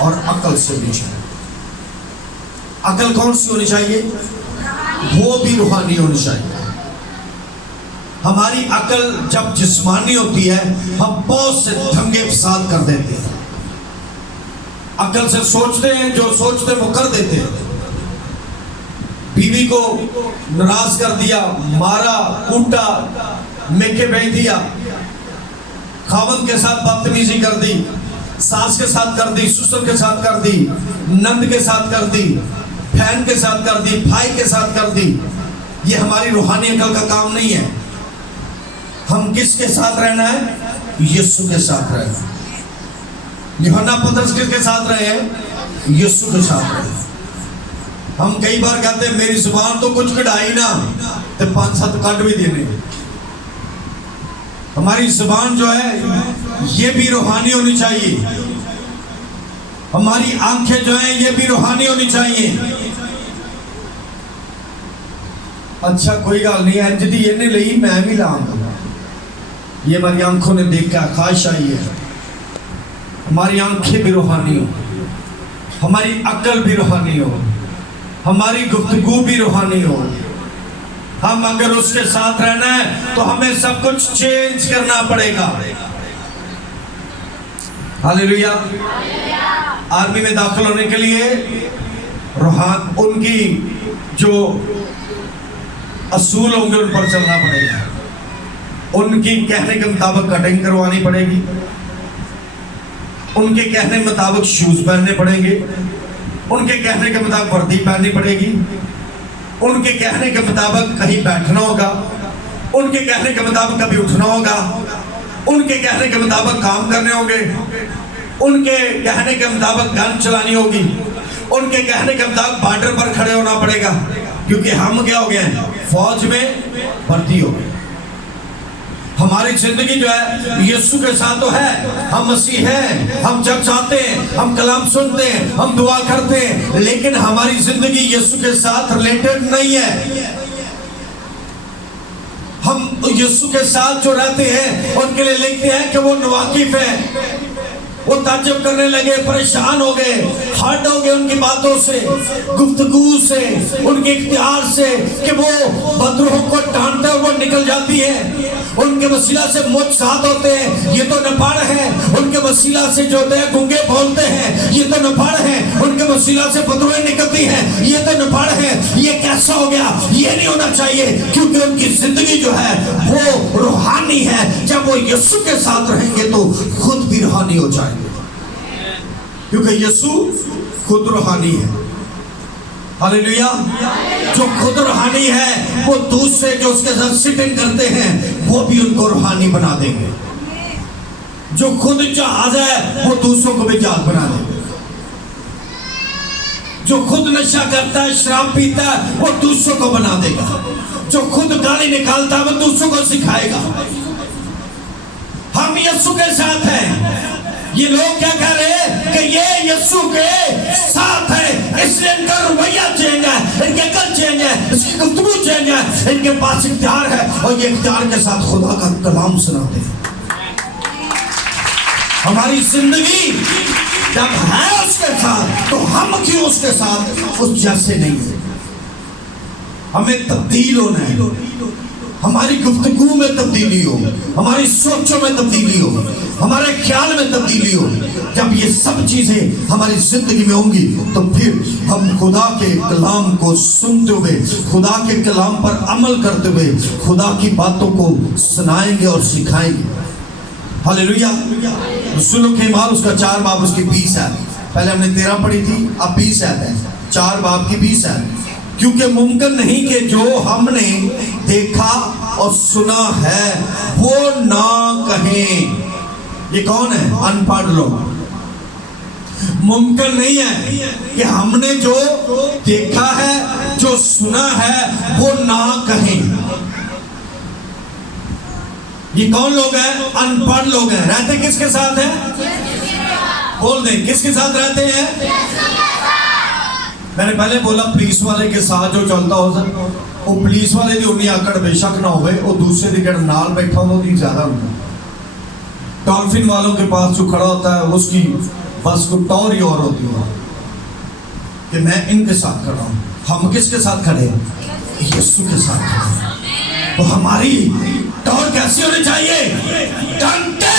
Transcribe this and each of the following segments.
और अकल से भी चाहिए। अकल कौन सी होनी चाहिए? वो भी रूहानी होनी चाहिए। हमारी अकल जब जिस्मानी होती है हम बहुत से दंगे फसाद कर देते हैं। अकल से सोचते हैं, जो सोचते हैं वो कर देते हैं। बीवी को नाराज कर दिया, मारा, कूटा, मेके भेज दिया, खावंद के साथ बदतमीजी कर दी, सास के साथ कर दी, ससुर के साथ कर दी, नंद के साथ कर दी, बहन के साथ कर दी, भाई के साथ कर दी। ये हमारी रूहानी अकल का काम नहीं है। हम किसके साथ रहना है? यीशु के साथ रहना है। यूहन्ना पतरस किसके साथ रहे हैं? यीशु के साथ रहे। हम कई बार कहते हैं मेरी जुबान तो कुछ कढ़ाई ना, तो 5-7 कट भी देने। हमारी जुबान जो है ये भी रूहानी होनी चाहिए। हमारी आंखें जो है ये भी रूहानी होनी चाहिए। अच्छा कोई गल नहीं है जी, इन्हें ली मैं भी लाऊंगा। ये हमारी आंखों ने देखा, ख्वाहिश आई है। हमारी आंखें भी रूहानी हो, हमारी अकल भी रूहानी हो, हमारी गुफ्तगू भी रूहानी हो। हम अगर उसके साथ रहना है तो हमें सब कुछ चेंज करना पड़ेगा। हालेलुया। आर्मी में दाखिल होने के लिए रूहान उनकी जो असूल होंगे उन पर चलना पड़ेगा। उनकी कहने के मुताबिक कटिंग करवानी पड़ेगी, उनके कहने के मुताबिक शूज पहनने पड़ेंगे, उनके कहने के मुताबिक वर्दी पहननी पड़ेगी, उनके कहने के मुताबिक कहीं बैठना होगा, उनके कहने के मुताबिक कभी उठना होगा, उनके कहने के मुताबिक काम करने होंगे, उनके कहने के मुताबिक गन चलानी होगी, उनके कहने के मुताबिक बॉर्डर पर खड़े होना पड़ेगा। क्योंकि हम क्या हो गए हैं? फौज में भर्ती हो गए। हमारी जिंदगी जो है यीशु के साथ तो है, हम मसीह हैं, हम जग जाते हैं, हम कलाम सुनते हैं, हम दुआ करते हैं, लेकिन हमारी जिंदगी यीशु के साथ रिलेटेड नहीं है। हम यीशु के साथ जो रहते हैं उनके लिए लिखते हैं कि वो नावाकिफ है। वो ताज्जुब करने लगे, परेशान हो गए, हर्ट हो गए उनकी बातों से, गुफ्तगू से, उनके इख्तियार से कि वो बदरूहों को टांटते हुए वो निकल जाती है। उनके वसीला से मुझ साथ होते हैं, ये तो नपाड़ है। उनके वसीला से जो होते हैं गूंगे बोलते हैं, ये तो नपाड़ है। उनके वसीला से बदरूहें निकलती हैं, ये तो नपाड़ है। ये कैसा हो गया? ये नहीं होना चाहिए, क्योंकि उनकी जिंदगी जो है वो रूहानी है। जब वो यीशु के साथ रहेंगे तो खुद भी रूहानी हो जाएंगे, क्योंकि यीशु खुद रूहानी है। हालेलुया। जो खुद रूहानी है वो दूसरे जो उसके साथ सिटिंग करते हैं वो भी उनको रूहानी बना देंगे। जो खुद जहाज है वो दूसरों को भी जहाज बना देंगे। जो खुद नशा करता है, शराब पीता है, वो दूसरों को बना देगा। जो खुद गाली निकालता है वो दूसरों को सिखाएगा। हम यीशु के साथ हैं। ये लोग क्या कह रहे हैं कि ये यीशु के साथ है, इसलिए इनका रवैया चेंज है, इनके अकल चेंज है, इसकी गुफ्तगू चेंज है, इनके पास इख्तियार है और ये इख्तियार के साथ खुदा का कलाम सुनाते हैं। हमारी जिंदगी जब है उसके साथ तो हम क्यों उसके साथ उस जैसे नहीं है? हमें तब्दील होना है। हमारी गुफ्तगू में तब्दीली हो, हमारी सोचों में तब्दीली हो, हमारे ख्याल में तब्दीली हो। जब ये सब चीजें हमारी जिंदगी में होंगी तो फिर हम खुदा के कलाम को सुनते हुए, खुदा के कलाम पर अमल करते हुए खुदा की बातों को सुनाएंगे और सिखाएंगे। हालेलुया। रसूलों के ईमान उसका 4 बाब उसकी 20 है। पहले हमने 13 पढ़ी थी, अब 20 है। 4 बाब की 20 है। क्योंकि मुमकिन नहीं कि जो हमने देखा और सुना है वो ना कहें। ये कौन है? अनपढ़ लोग। मुमकिन नहीं है कि हमने जो देखा है, जो सुना है वो ना कहें। ये कौन लोग हैं? अनपढ़ लोग हैं। रहते किसके साथ हैं? बोल दें, किसके साथ रहते हैं? मैंने पहले बोला पुलिस वाले के साथ जो चलता हो सर, वो पुलिस वाले की उन्नी आकड़ बेशक ना हो, वो दूसरे की जड़ नाल बैठा हो तो ज्यादा होता। डॉल्फिन वालों के पास जो खड़ा होता है उसकी बस कुछ और ही और होती है कि मैं इनके साथ खड़ा हूं। हम किसके साथ खड़े हैं? यीशु के साथ खड़े हैं। तो हमारी टौर कैसी होनी चाहिए? डंके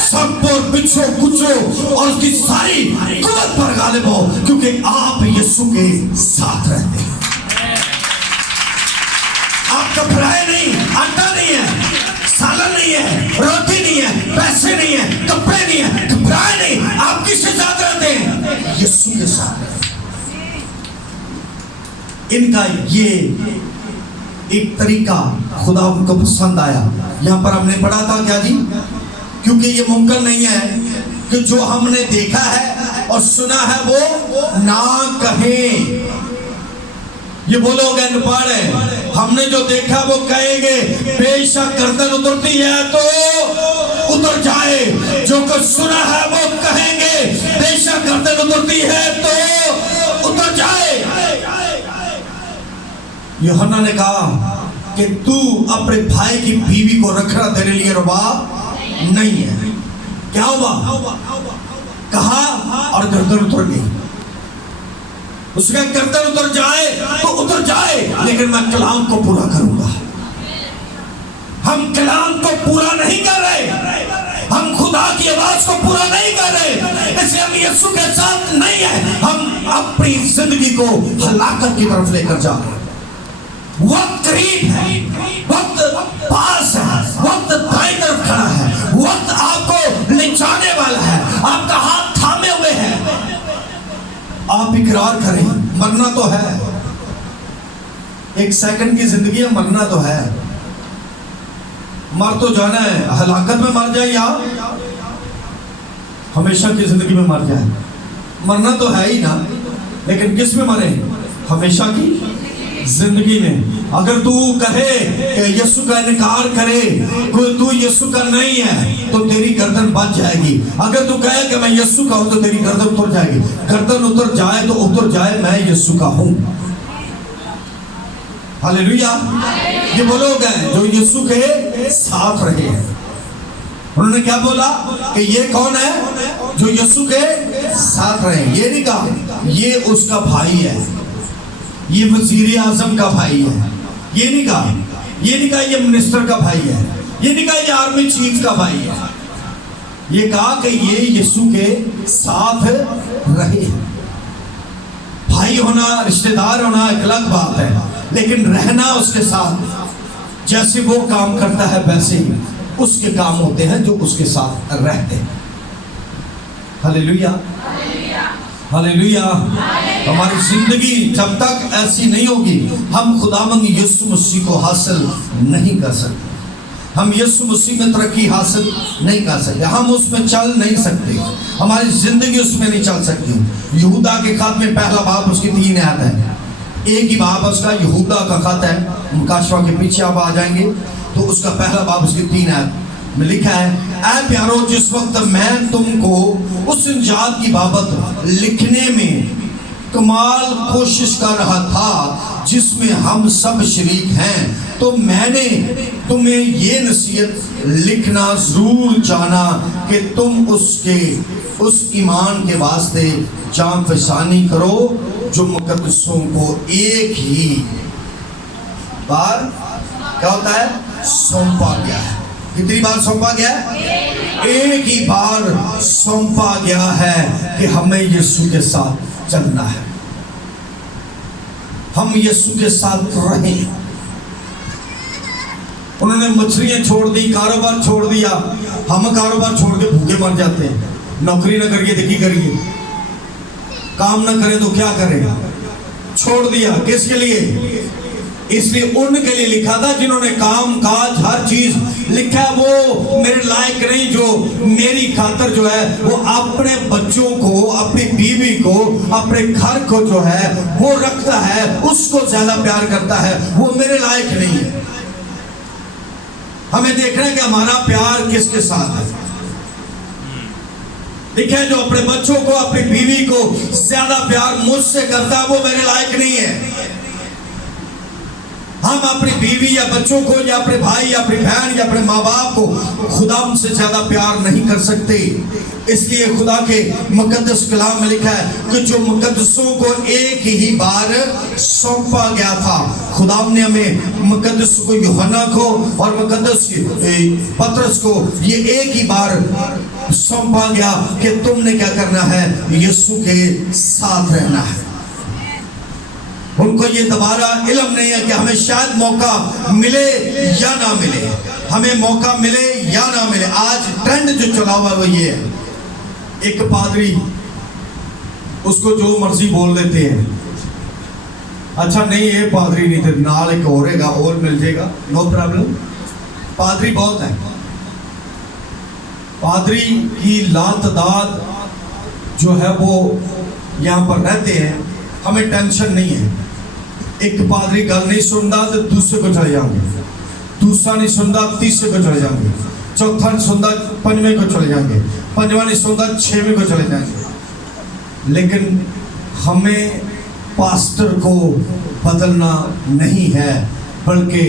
सब पर बिच्छो कुचो और उसकी सारी कुवत पर गालिब हो, क्योंकि आप यीशु के साथ रहते हैं। आप घबराए नहीं, आटा नहीं है, सालन नहीं है, रोटी नहीं है, पैसे नहीं है, कपड़े नहीं है, घबराए नहीं। आप किसके साथ रहते हैं? यीशु के साथ। इनका ये एक तरीका खुदा उनको पसंद आया। यहां पर हमने पढ़ा था क्या जी? क्योंकि ये मुमकिन नहीं है कि जो हमने देखा है और सुना है वो ना कहें। ये वो लोग अनपढ़ है, हमने जो देखा वो कहेंगे। बेशक गर्दन उतरती है तो उतर जाए, जो कुछ सुना है वो कहेंगे। बेशक गर्दन उतरती है तो उतर जाए। यूहन्ना ने कहा कि तू अपने भाई की बीवी को रखना तेरे लिए रवा नहीं है। क्या हुआ? कहा और गर्दन उतर गई। उसका गर्दन उतर जाए तो उतर जाए, लेकिन मैं कलाम को पूरा करूंगा। हम कलाम को पूरा नहीं कर रहे, हम खुदा की आवाज को पूरा नहीं कर रहे, इसलिए हम यीशु के साथ नहीं है। हम अपनी जिंदगी को हलाकत की तरफ लेकर जा रहे हैं। वक्त करीब है, वक्त पास है, वक्त दाईं तरफ खड़ा है, वक्त आपको ले जाने वाला है, आपका हाथ थामे हुए है। आप इकरार करें, मरना तो है, एक सेकंड की जिंदगी है, मरना तो है। मर तो जाना है, हलाकत में मर जाए या हमेशा की जिंदगी में मर जाए, मरना तो है ही ना। लेकिन किस में मरे? हमेशा की जिंदगी में। अगर तू कहे कि यीशु का इनकार करे, तू यीशु का नहीं है, तो तेरी गर्दन बच जाएगी। अगर तू कहे कि मैं यीशु का हूं, तो तेरी गर्दन उतर जाएगी। गर्दन उतर जाए तो उतर जाए, मैं यीशु का हूं। हालेलुया। ये वो लोग हैं जो यीशु के साथ रहे हैं। उन्होंने क्या बोला कि ये कौन है जो यीशु के साथ रहे? ये नहीं कहा ये उसका भाई है, ये वजीर आजम का भाई है। ये नहीं कहा ये मिनिस्टर का भाई है। ये नहीं कहा ये आर्मी चीफ का भाई है। ये कहा कि ये यीशु के साथ रहे। भाई होना, रिश्तेदार होना एक अलग बात है, लेकिन रहना उसके साथ। जैसे वो काम करता है वैसे ही उसके काम होते हैं जो उसके साथ रहते हैं। Hallelujah, hallelujah. हमारी जिंदगी जब तक ऐसी नहीं होगी, हम खुदावंद यीशु मसीह को हासिल नहीं कर सकते। हम यीशु मसीह में तरक्की हासिल नहीं कर सकते, हम उसमें चल नहीं सकते, हमारी जिंदगी उसमें नहीं चल सकती। यहूदा के खत में पहला बाब उसकी 3 आयत है। एक ही बाब उसका यहूदा का खत है, मुकाशवा के पीछे आप आ जाएंगे तो उसका पहला बाब उसकी 3 आयत में लिखा है, ऐ प्यारो, जिस वक्त मैं तुमको उस जात की बाबत लिखने में कमाल कोशिश कर रहा था जिसमें हम सब शरीक हैं, तो मैंने तुम्हें ये नसीहत लिखना जरूर जाना कि तुम उस ईमान के वास्ते जान फसानी करो जो मुकद्दसों को एक ही बार क्या होता है सौंपा गया है। कितनी बार सौंपा गया है? एक ही बार सौंपा गया है कि हमें यीशु के साथ चलना है, हम यीशु के साथ रहें। उन्होंने मछलियां छोड़ दी, कारोबार छोड़ दिया। हम कारोबार छोड़ के भूखे मर जाते हैं। नौकरी ना करिए देखी करिए, काम ना करें तो क्या करेगा? छोड़ दिया। किसके लिए? इसलिए उनके लिए लिखा था जिन्होंने काम काज हर चीज लिखा है वो मेरे लायक नहीं, जो मेरी खातर जो है वो अपने बच्चों को, अपनी बीवी को, अपने घर को जो है वो रखता है, उसको ज्यादा प्यार करता है, वो मेरे लायक नहीं है। हमें देखना है कि हमारा प्यार किसके साथ है। देखिए, जो अपने बच्चों को, अपनी बीवी को ज्यादा प्यार मुझसे करता है वो मेरे लायक नहीं है। हम अपनी बीवी या बच्चों को या अपने भाई या अपनी बहन या अपने माँ बाप को खुदा से ज्यादा प्यार नहीं कर सकते। इसलिए खुदा के मुकद्दस कलाम में लिखा है कि जो मुकद्दसों को एक ही बार सौंपा गया था, खुदा ने हमें मुकद्दस को, यूहन्ना को और मुकद्दस पतरस को ये एक ही बार सौंपा गया कि तुमने क्या करना है, यीशु के साथ रहना है। उनको ये दोबारा इल्म नहीं है कि हमें शायद मौका मिले या ना मिले, हमें मौका मिले या ना मिले। आज ट्रेंड जो चला हुआ वो ये है, एक पादरी उसको जो मर्जी बोल देते हैं, अच्छा नहीं ये पादरी नहीं थे, नाल एक औरेगा और मिल जाएगा, नो प्रॉब्लम। पादरी बहुत है, पादरी की लातदाद जो है वो यहाँ पर रहते हैं, हमें टेंशन नहीं है। एक पादरी गल नहीं सुनता तो दूसरे को चले जाएंगे, दूसरा नहीं सुनता तीसरे को चले जाएंगे, चौथा नहीं सुनता पंजवें को चले जाएंगे, पंजवा नहीं सुनता छवें को चले जाएंगे। लेकिन हमें पास्टर को बदलना नहीं है, बल्कि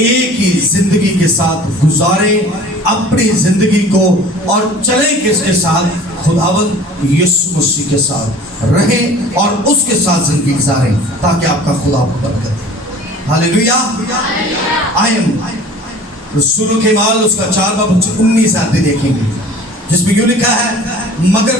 एक ही जिंदगी के साथ गुजारें अपनी जिंदगी को और चलें किसके साथ, खुदावंद यीशु मसीह के साथ रहें और उसके साथ जिंदगी गुजारें ताकि आपका खुदा बरकत दे। हालेलुया। आई एम रसूल के माल उसका 4 बाब 19 आयत देखेंगे जिसमें यूं लिखा है, मगर